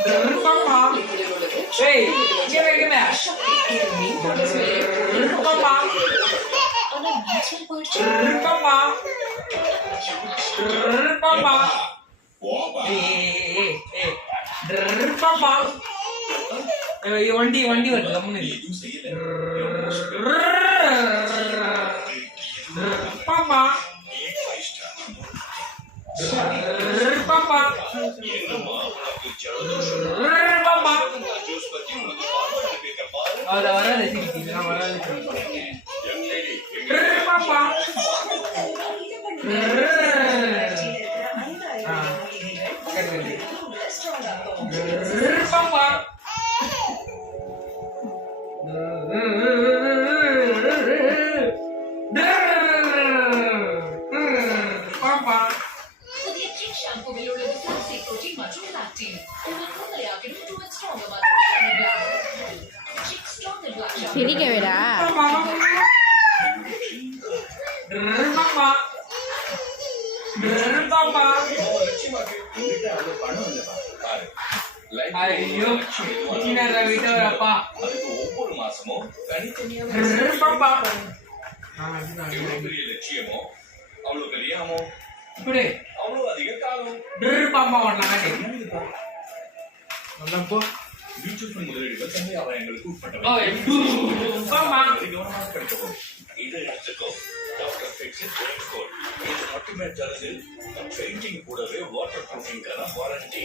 Papa. Hey, give me. Papa. Papa. Papa. Hey. Papa. வண்டி வருது கம்முனு பாப்பா பாப்பா பாப்பா அவர வராது நான் வராது பாப்பா பாப்பா பாப்பா சிரிக்க விடா ஐயோ வீட்டவரப்பா ஒவ்வொரு மாசமும் தனித்தனியான பெரிய லட்சியமோ அவ்வளவு கல்யாணமோ இப்படி அவ்வளவு அதிக காலம் பாப்பா ஓட்டலாம் மியூச்சுவல் ஃபண்ட் முதலீடுகள் தன்னை அபாயங்களுக்கு உட்பட்டவை கவனமாக கிடைக்கவும் இதை எடுத்துக்கோ டாக்டர் ஃபிக்ஸிட் ஒயிட் கோட் இது மட்டுமே தருது பெயிண்டிங் கூடவே வாட்டர் ப்ரூஃபிங்கான வாரண்டி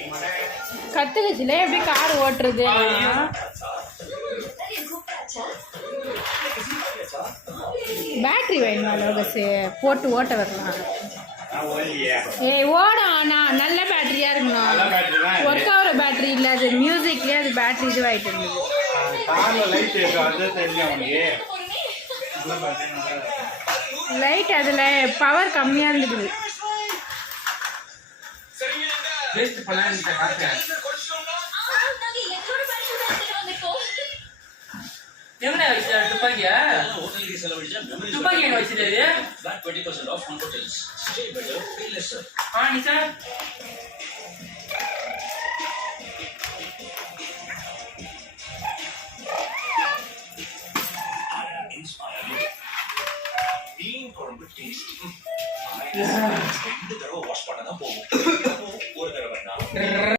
கத்துக்குச்சுல எப்படி கார் ஓட்டுறது பேட்டரி வேணுமா லோகஸ் போட்டு ஓட்ட வைக்கலாம் ஏய் ஓடா நல்ல பேட்டரியா இருக்கணும் ஒர்க் ஆகிற பேட்டரி இல்லை அது மியூசிக்லேயே அது பேட்டரி இதுவாகிட்டு இருந்தது லைட் அதில் பவர் கம்மியாக இருந்தது துப்பாக்கியா துப்பாக்கி என்ன வச்சது 20% off on hotels. Stay better, pay lesser. Nisha மீன் குழம்பு டேஸ்ட் 2 தடவை வாஷ் பண்ண தான் போகும்